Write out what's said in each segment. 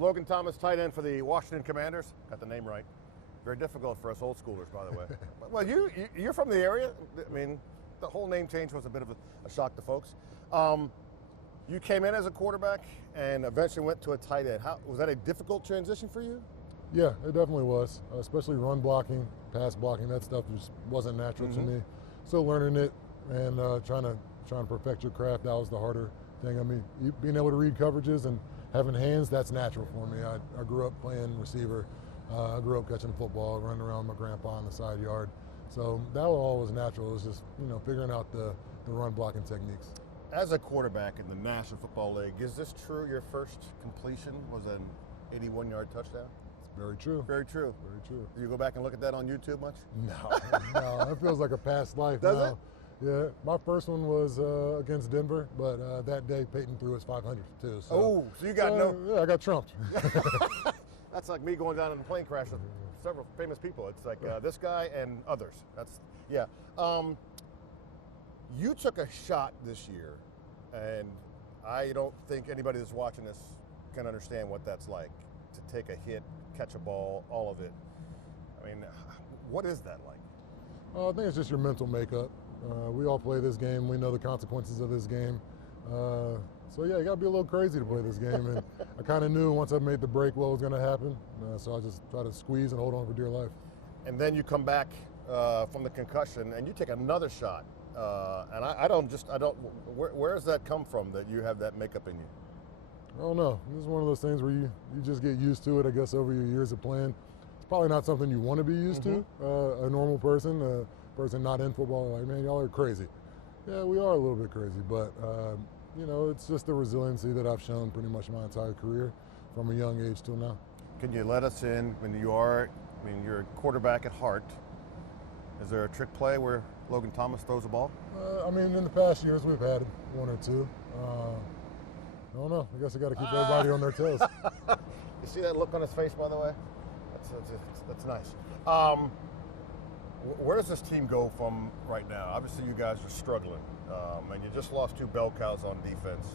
Logan Thomas, tight end for the Washington Commanders. Got the name right. Very difficult for us old schoolers, by the way. Well, you're from the area. I mean, the whole name change was a bit of a shock to folks. You came in as a quarterback and eventually went to a tight end. Was that a difficult transition for you? Yeah, it definitely was, especially run blocking, pass blocking. That stuff just wasn't natural to me. Still learning it and trying to perfect your craft. That was the harder thing. I mean, being able to read coverages and having hands, that's natural for me. I grew up playing receiver. I grew up catching football, running around with my grandpa in the side yard. So that all was natural. It was just, figuring out the run blocking techniques. As a quarterback in the National Football League, is this true? Your first completion was an 81-yard touchdown? It's very true. Very true. Very true. Do you go back and look at that on YouTube much? No, it feels like a past life. Does now. it? Yeah, my first one was against Denver, but that day Peyton threw his 500 too. So you got Yeah, I got trumped. That's like me going down in a plane crash with several famous people. It's like this guy and others. You took a shot this year, and I don't think anybody that's watching this can understand what that's like, to take a hit, catch a ball, all of it. I mean, what is that like? I think it's just your mental makeup. We all play this game. We know the consequences of this game. So yeah, you got to be a little crazy to play this game. And I kind of knew once I made the break what was going to happen. So I just try to squeeze and hold on for dear life. And then you come back from the concussion and you take another shot. And I don't. Where does that come from that you have that makeup in you? I don't know. This is one of those things where you just get used to it, I guess, over your years of playing. It's probably not something you want to be used to. A normal person, a person not in football, like, man, y'all are crazy. Yeah, we are a little bit crazy, but it's just the resiliency that I've shown pretty much my entire career from a young age till now. Can you let us in when you're a quarterback at heart? Is there a trick play where Logan Thomas throws a ball? In the past years we've had one or two. I don't know. I guess I got to keep everybody on their toes. You see that look on his face, by the way? That's nice. Where does this team go from right now? Obviously, you guys are struggling, and you just lost two bell cows on defense.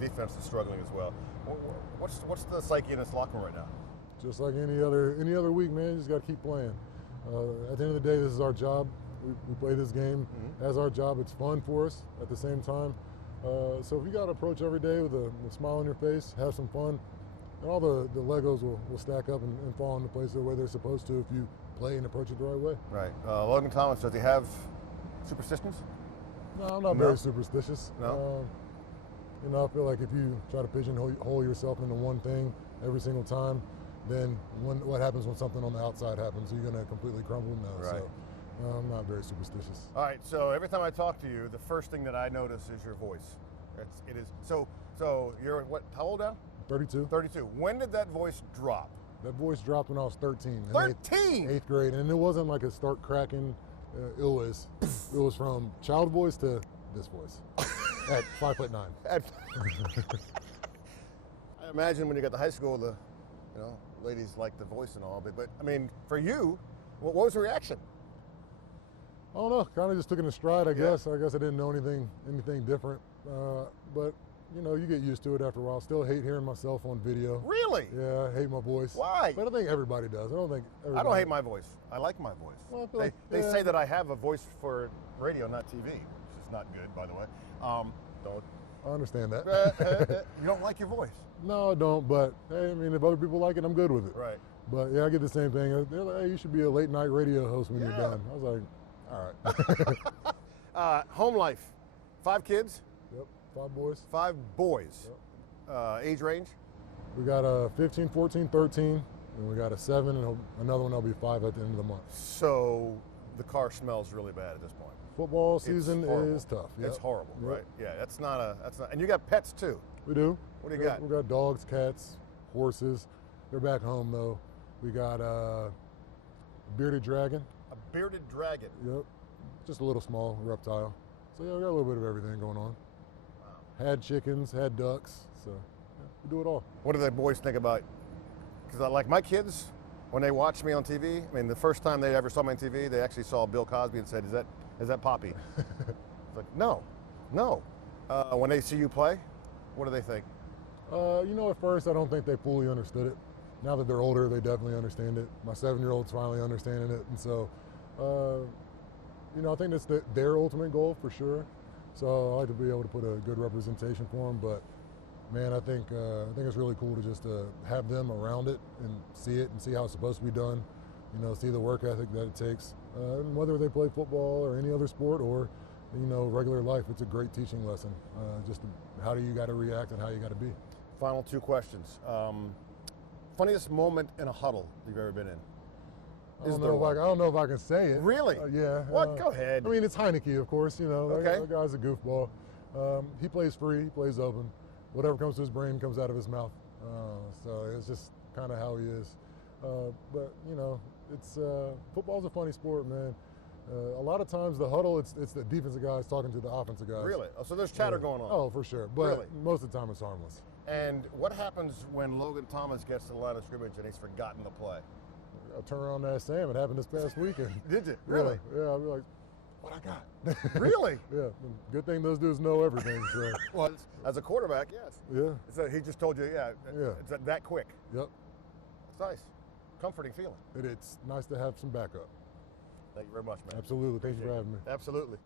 Defense is struggling as well. What's the psyche in this locker room right now? Just like any other week, man. You just got to keep playing. At the end of the day, this is our job. We play this game as our job. It's fun for us at the same time. So if you got to approach every day with a smile on your face, have some fun, and all the Legos will stack up and fall into place the way they're supposed to if you play and approach it the right way. Right. Logan Thomas, does he have superstitions? No, I'm not very superstitious. No? I feel like if you try to pigeonhole yourself into one thing every single time, then what happens when something on the outside happens? Are you going to completely crumble? No. Right. So I'm not very superstitious. All right, so every time I talk to you, the first thing that I notice is your voice. It is. So you're what? How old now? 32. 32. When did that voice drop? That voice dropped when I was 13. 13? Eighth grade, and it wasn't like a start cracking. It was from child voice to this voice at 5'9". I imagine when you got to high school, the ladies like the voice and all, but for you, what was the reaction? I don't know. Kind of just took it in stride, I guess. I guess I didn't know anything different. But you get used to it after a while. Still hate hearing myself on video. Really? Yeah, I hate my voice. Why? But I think everybody does. I don't hate my voice. I like my voice. Well, they say that I have a voice for radio, not TV, which is not good, by the way. Don't. I understand that. You don't like your voice? No, I don't. But hey, if other people like it, I'm good with it. Right. But yeah, I get the same thing. They're like, hey, you should be a late night radio host when you're done. I was like, all right. Home life. 5 kids? Yep. 5 boys. 5 boys. Yep. Age range? We got a 15, 14, 13, and we got a 7, and another one that'll be 5 at the end of the month. So the car smells really bad at this point. Football season is tough. Yep. It's horrible, right? Yeah, that's not. And you got pets too. We do. What do you got? We got dogs, cats, horses. They're back home though. We got a bearded dragon. A bearded dragon? Yep. Just a little small reptile. So yeah, we got a little bit of everything going on. Wow. Had chickens, had ducks, so yeah, we do it all. What do the boys think about? Because like my kids, when they watch me on TV, the first time they ever saw me on TV, they actually saw Bill Cosby and said, "Is that Poppy?" It's like, no. When they see you play, what do they think? You know, at first I don't think they fully understood it. Now that they're older, they definitely understand it. My 7-year-old's finally understanding it, and so, you know, I think that's their ultimate goal for sure. So I like to be able to put a good representation for them. But man, I think it's really cool to just have them around it and see how it's supposed to be done. You know, see the work ethic that it takes, and whether they play football or any other sport or, you know, regular life. It's a great teaching lesson. Just how do you got to react and how you got to be. Final 2 questions. Funniest moment in a huddle you've ever been in? I don't know if I can say it. Really? Yeah. What? Go ahead. I mean, it's Heineke, of course. You know, okay. That guy's a goofball. He plays free. He plays open. Whatever comes to his brain comes out of his mouth. So it's just kind of how he is. But you know, it's football's a funny sport, man. A lot of times the huddle, it's the defensive guys talking to the offensive guys. Really? Oh, so there's chatter going on. Oh, for sure. But really? Most of the time it's harmless. And what happens when Logan Thomas gets to the line of scrimmage and he's forgotten the play? I turn around and ask Sam. It happened this past weekend. Did you? Really? Yeah. I'll be like, what I got? Really? Yeah. Good thing those dudes know everything. So. Well, as a quarterback, yes. Yeah. So he just told you, it's that quick. Yep. It's nice. Comforting feeling. It's nice to have some backup. Thank you very much, man. Absolutely. Thank you for having me. Absolutely.